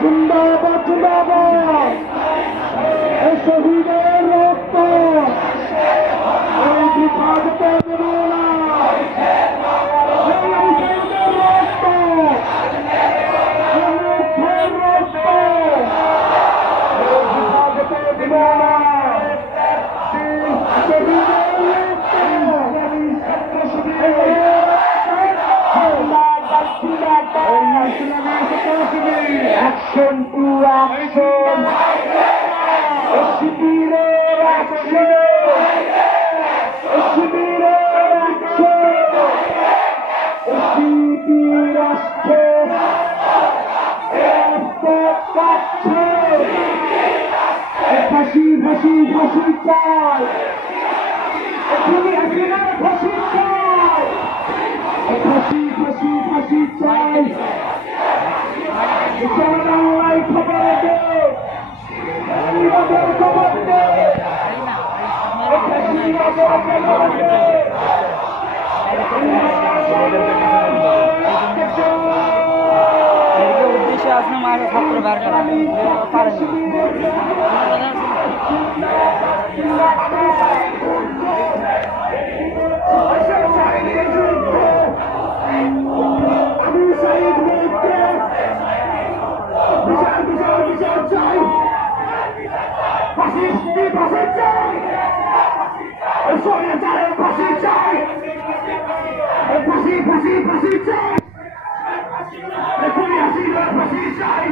জিন্দাবাদ জিন্দাবাদ এই শহীদের রক্ত এই বিভাগতে দেব না রক্ত বিভাগতে দেব না Action to action! Shibirer action! Shibirer action! Shibirer action! Action! Fashi, fashi, fashi চাই! ফাঁসি চাই! ফাঁসি, ফাঁসি, ফাঁসি চাই! বাংলায় খবর দে খবর দে উদ্দেশ্যে আসলে মাঠে ছাত্র বের করা পারেনি ফাঁসি চাই